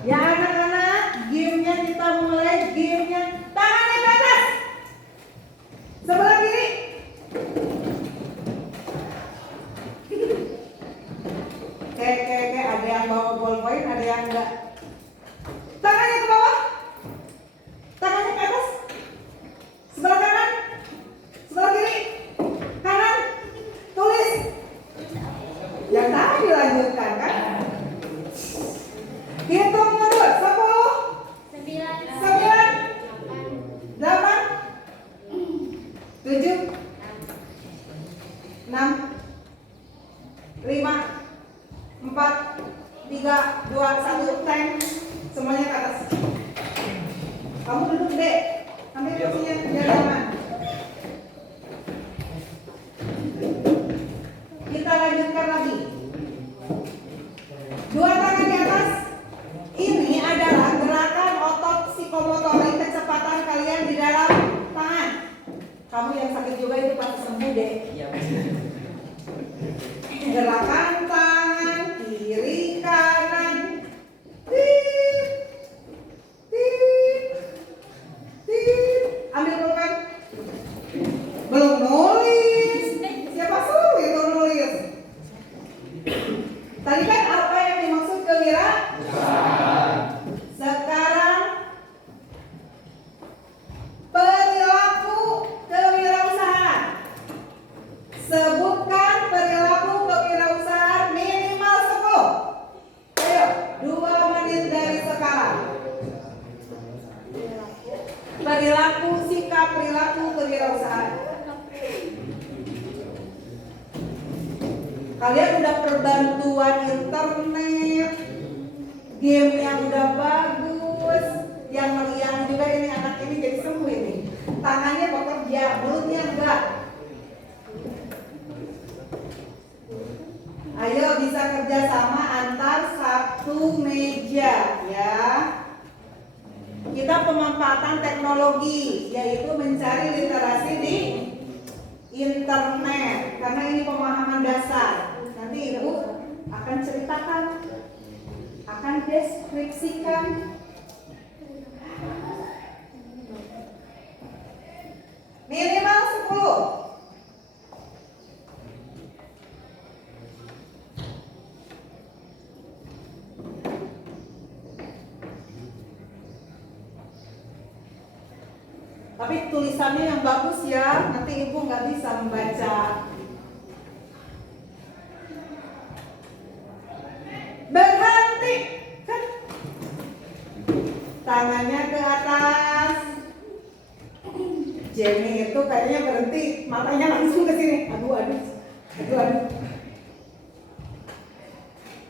Ya anak-anak, gamenya kita mulai. Gamenya tangannya ke atas. Sebelah kiri. Kayak ada yang bawa ballpoint, ada yang enggak. Tangannya ke bawah. Tangannya ke atas. Sebelah kanan. Sebelah kiri. Kanan. Tulis. Yang tadi dilanjutkan kan? Hitung mundur. 10 9 8 7 6 5 4 3 2 1 time. Semuanya ke atas. Kamu duduk dek. Ambil kursinya biar nyaman. Kita lanjutkan lagi. Dua tangan di atas. Ini adalah gerakan otot psikomotorik kecepatan kalian di dalam tangan. Kamu yang sakit juga itu pasti sembuh deh. Gerakan tangan kiri kanan. Tip, tip, tip. Ambil pulpen. Belum nulis. Siapa suruh itu nulis? Tadi kan apa yang dimaksud kewirausahaan? Sekarang perilaku kewirausahaan. Sebutkan perilaku kewirausahaan minimal 10. Ayo, 2 menit dari sekarang. Perilaku, sikap perilaku kewirausahaan. Kalian udah perbantuan internet, game yang udah bagus, yang meriang juga ini anak ini jadi sembuh ini. Tangannya bekerja, mulutnya enggak. Ayo bisa kerjasama antar satu meja ya. Kita pemanfaatan teknologi yaitu mencari literasi di internet karena ini pemahaman dasar. Nanti Ibu akan ceritakan, akan deskripsikan. Minimal 10. Tapi tulisannya yang bagus ya, nanti Ibu nggak bisa membaca. Berhenti, kan? Tangannya ke atas. Jenny itu kayaknya berhenti, matanya langsung ke sini. Aduh.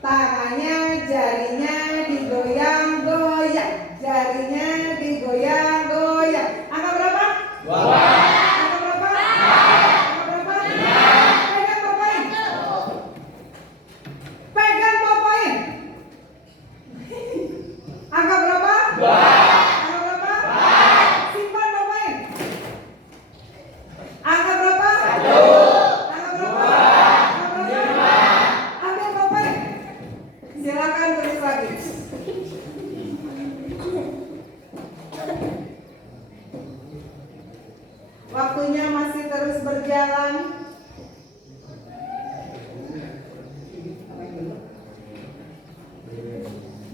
Tangannya, jarinya digoyang-goyang, jarinya digoyang-goyang. Angka berapa? 2. Angka berapa? 4. Angka berapa? 5. Pegang ballpoint. Angka berapa? 2. Angka berapa? 4. Simpan ballpoint. Angka berapa? 1. Angka berapa? 2. Ambil ballpoint. Silakan tulis lagi. Waktunya masih terus berjalan.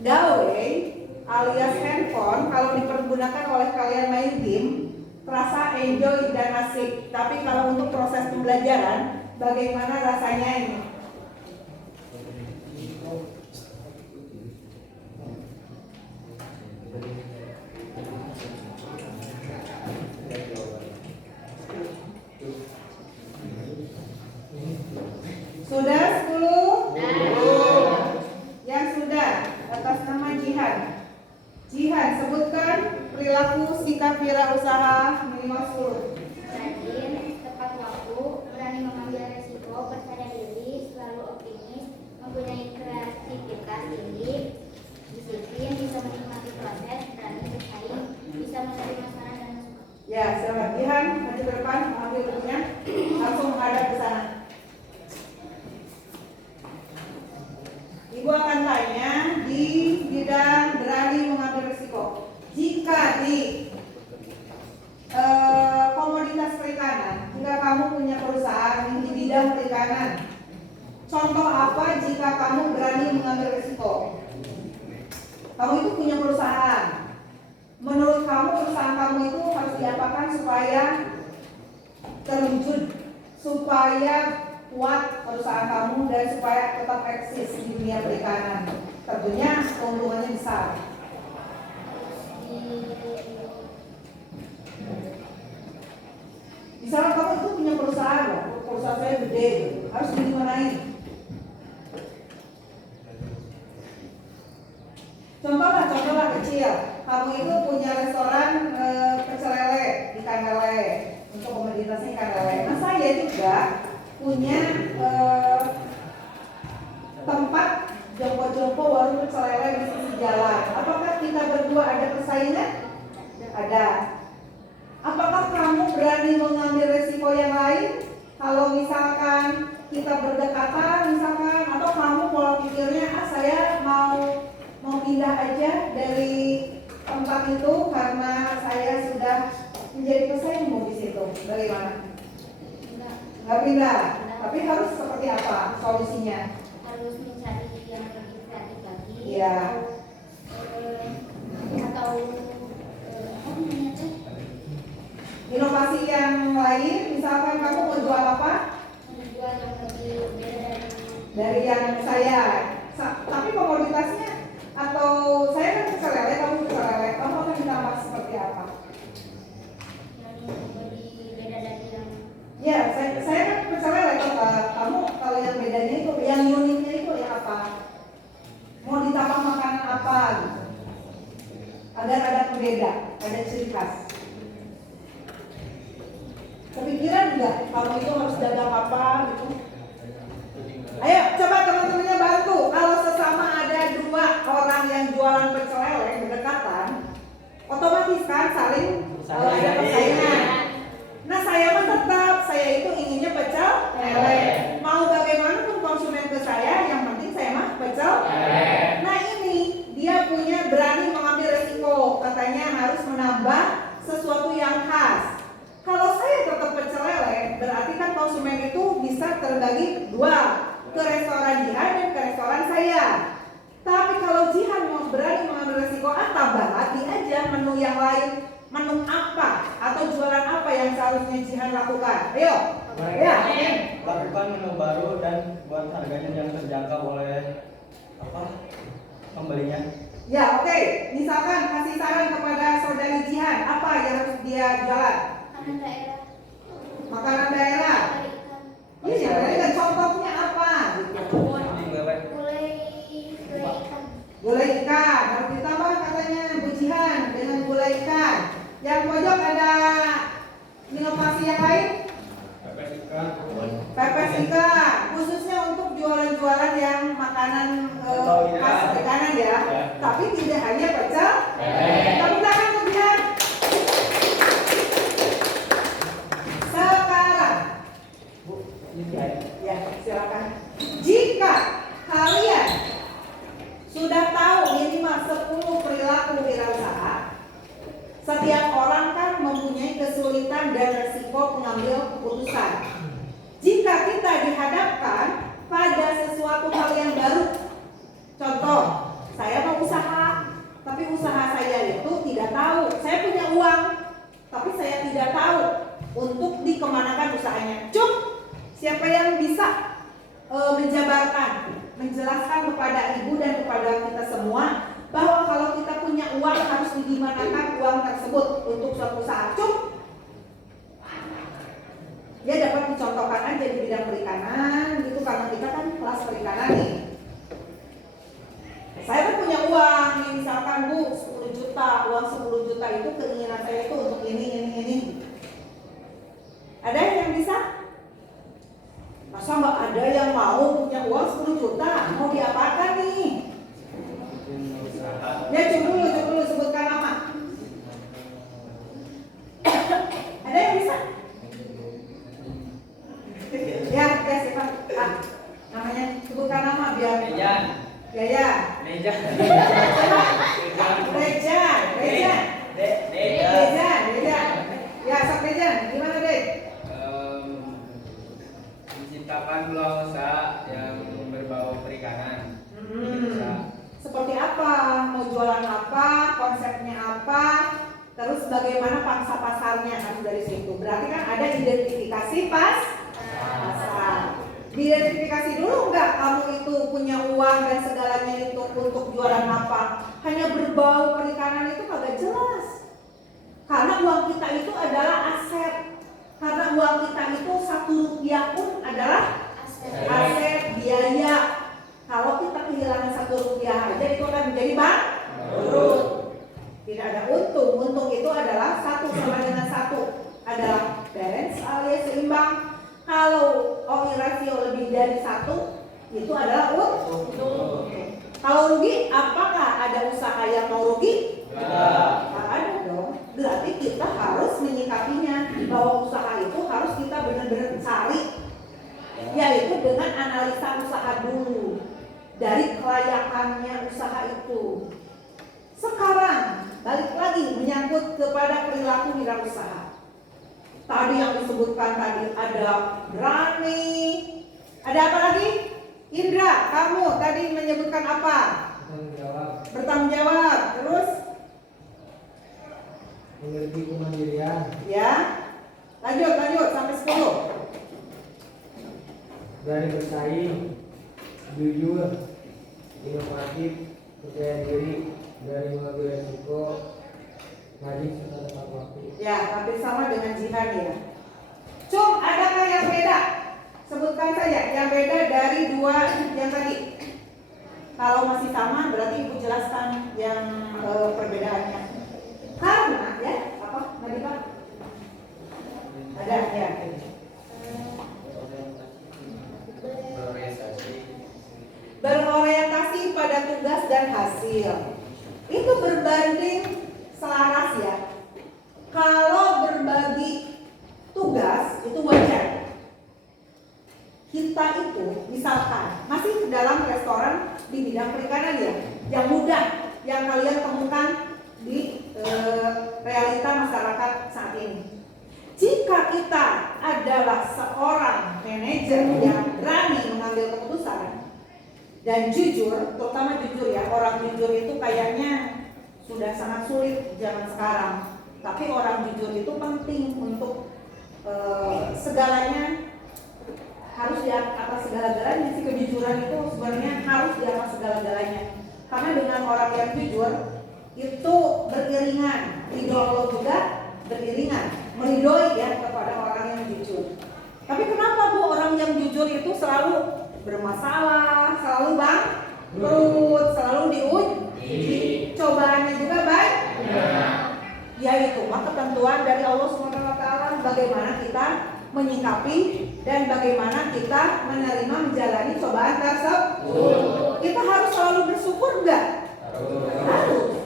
Gawai alias handphone kalau dipergunakan oleh kalian main game terasa enjoy dan asik. Tapi kalau untuk proses pembelajaran, bagaimana rasanya ini? Sudah 10? Yang sudah atas nama Jihan. Jihan, sebutkan perilaku sikap wirausaha minimal 10. Rajin, tepat waktu, berani mengambil resiko, percaya diri, selalu optimis, mempunyai kreativitas tinggi, disiplin, bisa menikmati proses, berani bersaing, bisa menerima saran dan masukan. Ya, selamat. Jihan, maju ke depan, ambil bukunya, langsung menghadap ke sana. Ibu akan tanya di bidang Kamu itu punya perusahaan. Menurut kamu perusahaan kamu itu harus diapakan supaya terwujud, supaya kuat perusahaan kamu dan supaya tetap eksis di dunia perikanan? Tentunya keuntungannya besar. Misalnya kamu itu punya perusahaan, perusahaan saya gede, harus dimanain? Contohlah kecil. Kamu itu punya restoran pecel lele, ikan lele, untuk komoditasnya ikan lele. Nah saya juga punya tempat jongko-jongko warung pecel lele di sisi jalan. Apakah kita berdua ada persaingan? Ada. Apakah kamu berani mengambil resiko yang lain? Kalau misalkan kita berdekatan, misalkan, atau kamu pola pikirnya, saya mau pindah aja dari tempat itu karena saya sudah menjadi pesaing di situ. Bagaimana? Nggak pindah. Tapi harus seperti apa solusinya? Harus mencari yang lebih kreatif lagi. Iya. Atau apa namanya tuh? Inovasi yang lain, misalkan kamu mau jual apa? Menjual yang lebih beda Dari yang saya. Tapi komoditasnya, atau saya kan pecel lele, kamu pecel lele, kamu akan ditambah seperti apa? yang lebih beda dari yang Ya, saya kan pecel lele, kamu kalau yang bedanya itu, yang uniknya itu ya apa? Mau ditambah makanan apa gitu? Agar ada pembeda, ada ciri khas. Kepikiran enggak kamu itu harus dagang apa gitu? Ayo coba teman-temannya bantu. Kalau sesama ada dua orang yang jualan pecel lele berdekatan, otomatis kan saling ada persaingan. Nah saya mah tetap, saya itu inginnya pecel lele. Mau bagaimanapun konsumen ke saya, yang penting saya mah pecel lele. Nah ini dia punya berani mengambil resiko, katanya harus menambah sesuatu yang khas. Kalau saya tetap pecel lele, berarti kan konsumen itu bisa terbagi dua, ke restoran Jihan dan ke restoran saya. Tapi kalau Jihan mau berani mengambil resiko, tambah lagi aja menu yang lain. Menu apa atau jualan apa yang seharusnya Jihan lakukan? Ayo. Ya. Lakukan menu baru dan buat harganya yang terjangkau oleh pembelinya. Ya, oke. Misalkan kasih saran kepada saudari Jihan, apa yang harus dia jualan? makanan daerah. Makanan daerah. Iya, dan contohnya apa? Gulai ikan. Gulai ikan. Harus ditambah katanya Bu Jihan dengan gulai ikan. Yang pojok ada inovasi yang lain? Pepes ikan. Khususnya untuk jualan-jualan yang makanan khas perikanan ya. Tapi tidak hanya pecel. Tepuk tangan Bu Jihan. Sekarang, ya silakan. Jika kalian sudah tahu minimal 10 perilaku wirausaha, setiap orang kan mempunyai kesulitan dan resiko mengambil keputusan. Jika kita dihadapkan pada sesuatu hal yang baru, contoh, saya mau usaha, tapi usaha saya itu tidak tahu. Saya punya uang, tapi saya tidak tahu untuk dikemanakan usahanya. Siapa yang bisa menjabarkan, menjelaskan kepada ibu dan kepada kita semua bahwa kalau kita punya uang harus dimanakan uang tersebut untuk suatu usaha? Dia dapat dicontohkan aja di bidang perikanan gitu, karena kita kan kelas perikanan nih. Saya kan punya uang nih, misalkan Bu 10 juta, uang 10 juta itu keinginan saya itu untuk ini. Ada yang bisa? Masa nggak ada yang mau punya uang 10 juta? Mau diapakan nih? Ya coba dulu sebutkan nama. Ada yang bisa? Ya siapa? Namanya sebutkan nama biar. Ya. Meja. Ya, sok Reja. Gimana deh? Menciptakan peluang usaha yang berbau perikanan. Seperti apa? Mau jualan pasarnya harus dari situ. Berarti kan ada identifikasi pasar. Diidentifikasi dulu nggak kamu itu punya uang dan segalanya itu untuk jualan apa? Hanya berbau perikanan itu kagak jelas. Karena uang kita itu adalah aset. Karena uang kita itu 1 rupiah pun adalah aset biaya. Kalau kita kehilangan 1 rupiah aja itu akan menjadi bangkrut. Tidak ada untung. Untung itu adalah 1 sama dengan 1 adalah balance alias seimbang. Kalau OI rasio lebih dari 1 itu adalah untung. Kalau rugi, apakah ada usaha yang mau rugi? Tidak ada dong. Berarti kita harus menyikapinya bahwa usaha itu harus kita benar-benar cari, yaitu dengan analisa usaha dulu dari kelayakannya usaha itu. Sekarang balik lagi menyangkut kepada perilaku wirausaha. Tadi yang disebutkan tadi ada berani, ada apa lagi? Indra, kamu tadi menyebutkan apa? Bertanggung jawab. Terus? Memiliki kemandirian. Ya. Lanjut sampai 10. Berani bersaing, jujur, inovatif, percaya diri, berani mengambil resiko, rajin serta tepat waktu. Ya, hampir sama dengan Jihan ya. Cung, adakah yang beda? Sebutkan saja yang beda dari 2 yang tadi. Kalau masih sama berarti Ibu jelaskan yang perbedaannya. Karena ya, apa tadi Pak? Ada ya. Berorientasi pada tugas dan hasil. Itu berbanding selaras ya. Kalau berbagi tugas itu wajar. Kita itu misalkan masih dalam restoran di bidang perikanan ya, yang mudah yang kalian temukan di realita masyarakat saat ini. Jika kita adalah seorang manajer yang berani mengambil keputusan dan jujur, terutama jujur ya, orang jujur itu kayaknya sudah sangat sulit zaman sekarang. Tapi orang jujur itu penting untuk segalanya harus di atas segala-galanya. Si kejujuran itu sebenarnya harus di atas segala-galanya. Karena dengan orang yang jujur itu beriringan, ridho Allah juga beriringan, meridhoi ya kepada orang yang jujur. Tapi kenapa Bu orang yang jujur itu selalu bermasalah, selalu bangkrut, selalu diuji, cobaannya juga baik? Ya itu mah ketentuan dari Allah SWT bagaimana kita menyikapi dan bagaimana kita menerima menjalani cobaan tersebut. Kita harus selalu bersyukur enggak? Harus.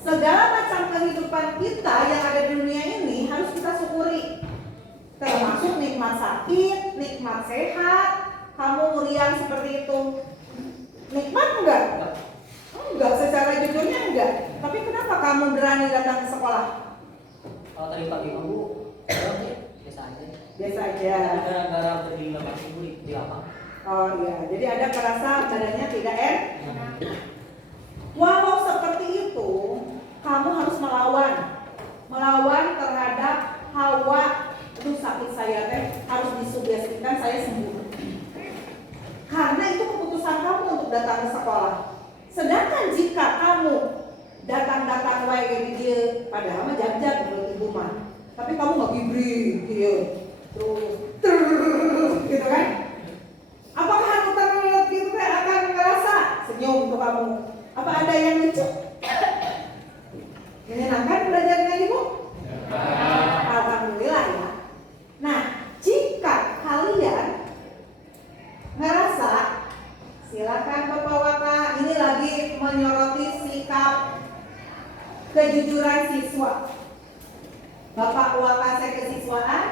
Segala macam kehidupan kita yang ada di dunia ini harus kita syukuri. Termasuk nikmat sakit, nikmat sehat. Kamu meriang seperti itu. Nikmat enggak? Enggak, secara jujurnya enggak. Tapi kenapa kamu berani datang ke sekolah? Kalau tadi pagi kamu biasa aja. Biasa aja. Gara-gara berdiri lemas ibu di lapang. Oh iya, jadi ada kerasa badannya tidak enak. Walau seperti itu, kamu harus melawan terhadap hawa. Itu sakit saya teh harus disugestikan saya sembuh. Karena itu keputusan kamu untuk datang ke sekolah. Sedangkan jika kamu datang wae dia padahal mah jam-jam menurut ibu mah. Tapi kamu nggak gibri gitu. Terus gitu kan? Apakah aku terus gitu akan ngerasa senyum untuk kamu? Apa ada yang lucu? Menyenangkan belajar dengan ibu? Alhamdulillah ya. Nah, jika kalian ngerasa, silakan Bapak Waka, ini lagi menyoroti sikap kejujuran siswa. Bapak Waka saya kesiswaan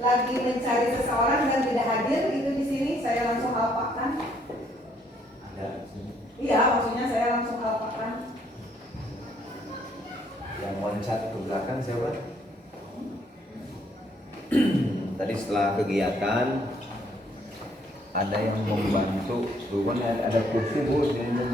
lagi mencari seseorang dan tidak hadir itu di sini, saya langsung alpakan. Ada Iya, maksudnya saya langsung alpakan. yang loncat ke belakang siapa? Tadi setelah kegiatan ada yang membantu, bukan ada kursi Bu, sini Bu.